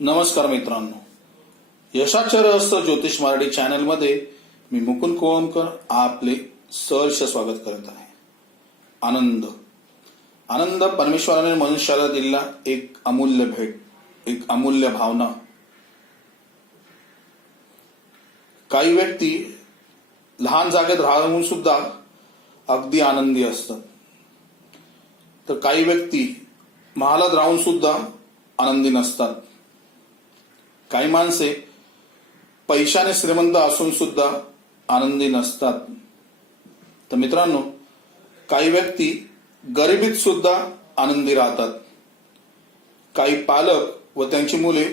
नमस्कार मित्रांनो, यशाचे रहस्य ज्योतिष मराठी चॅनल मध्ये मी मुकुंद कोळंबकर आपले सहर्ष स्वागत करत आहे। आनंद परमेश्वराने मनुष्याला दिलेला एक अमूल्य भेट, एक अमूल्य भावना। काही व्यक्ती लहान जागेत राहून सुद्धा अगदी आनंदी असतात, तर काही व्यक्ती महालात राहून सुद्धा आनंदी नसतात। काही माणसे पैशाने श्रीमंत असून सुद्धा आनंदी नसतात। तर मित्रांनो, काही व्यक्ती गरिबीत सुद्धा आनंदी राहतात। काही पालक व त्यांची मुले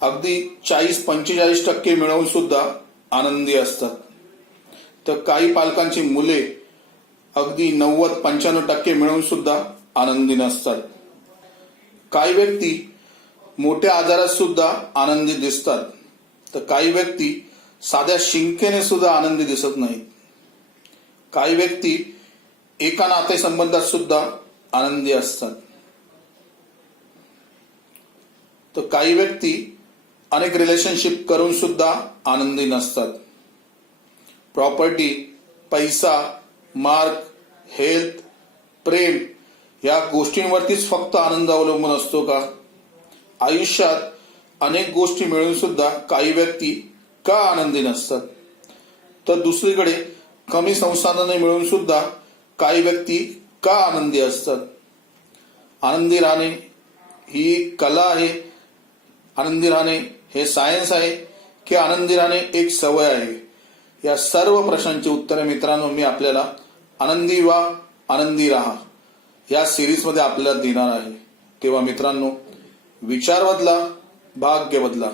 अगदी 40-45% मिळवून सुद्धा आनंदी असतात, तर काही पालकांची मुले अगदी 90-95% मिळवून सुद्धा आनंदी नसतात। काही व्यक्ती मोठ्या आजारात सुद्धा आनंदी दिसतात, तर काही व्यक्ती साध्या शिंकेने सुद्धा आनंदी दिसत नाहीत। काही व्यक्ती एका नातेसंबंधात सुद्धा आनंदी असतात, तर काही व्यक्ती अनेक रिलेशनशिप करून सुद्धा आनंदी नसतात। प्रॉपर्टी, पैसा, मार्क, हेल्थ, प्रेम या गोष्टींवरतीच फक्त आनंद अवलंबून असतो का? आयुष्यात अनेक गोष्टी मिळून सुद्धा काही व्यक्ती का आनंदी नसतात? तर दुसरीकडे कमी संसाधने मिळून सुद्धा काही व्यक्ती का आनंदी असतात? आनंदी राहणे ही कला आहे, आनंदी राहणे हे सायन्स आहे, की आनंदी राहणे एक सवय आहे? या सर्व प्रश्नांची उत्तरे मित्रांनो मी आपल्याला आनंदी व्हा, आनंदी राहा या सिरीज मध्ये आपल्याला देणार आहे। तेव्हा मित्रांनो, विचार बदला, भाग्य बदला।